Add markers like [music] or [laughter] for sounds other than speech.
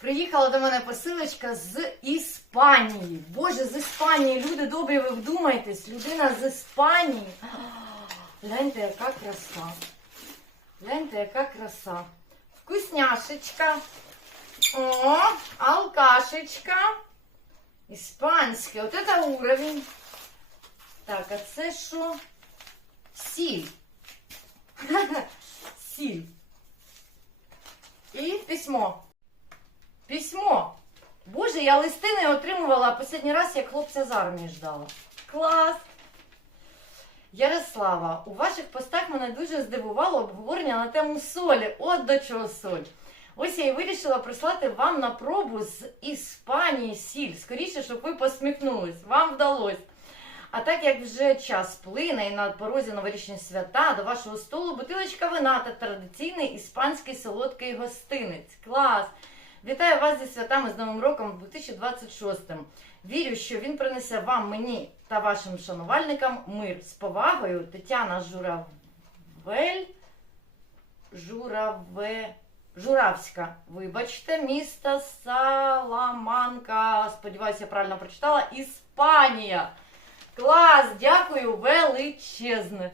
Приїхала до мене посилочка з Іспанії. Боже, з Іспанії. Люди добрі, ви вдумайтесь. Людина з Іспанії. Гляньте, яка краса. Гляньте, яка краса. Вкусняшечка. О, алкашечка. Іспанське. От це уровень. Так, а це що? Сіль. [laughs] Сіль. І письмо. Письмо. Боже, я листи не отримувала останній раз, як хлопця з армії ждала. Клас! Ярослава, у ваших постах мене дуже здивувало обговорення на тему солі. От до чого соль. Ось я і вирішила прислати вам на пробу з Іспанії сіль. Скоріше, щоб ви посміхнулись. Вам вдалося. А так як вже час плине і на порозі новорічні свята, до вашого столу бутилочка вина та традиційний іспанський солодкий гостинець. Клас! Вітаю вас зі святами з Новим роком 2026. Вірю, що він принесе вам, мені та вашим шанувальникам мир з повагою. Тетяна Журавель. Жураве. Журавська, вибачте, місто Саламанка. Сподіваюся, я правильно прочитала. Іспанія. Клас, дякую, величезне.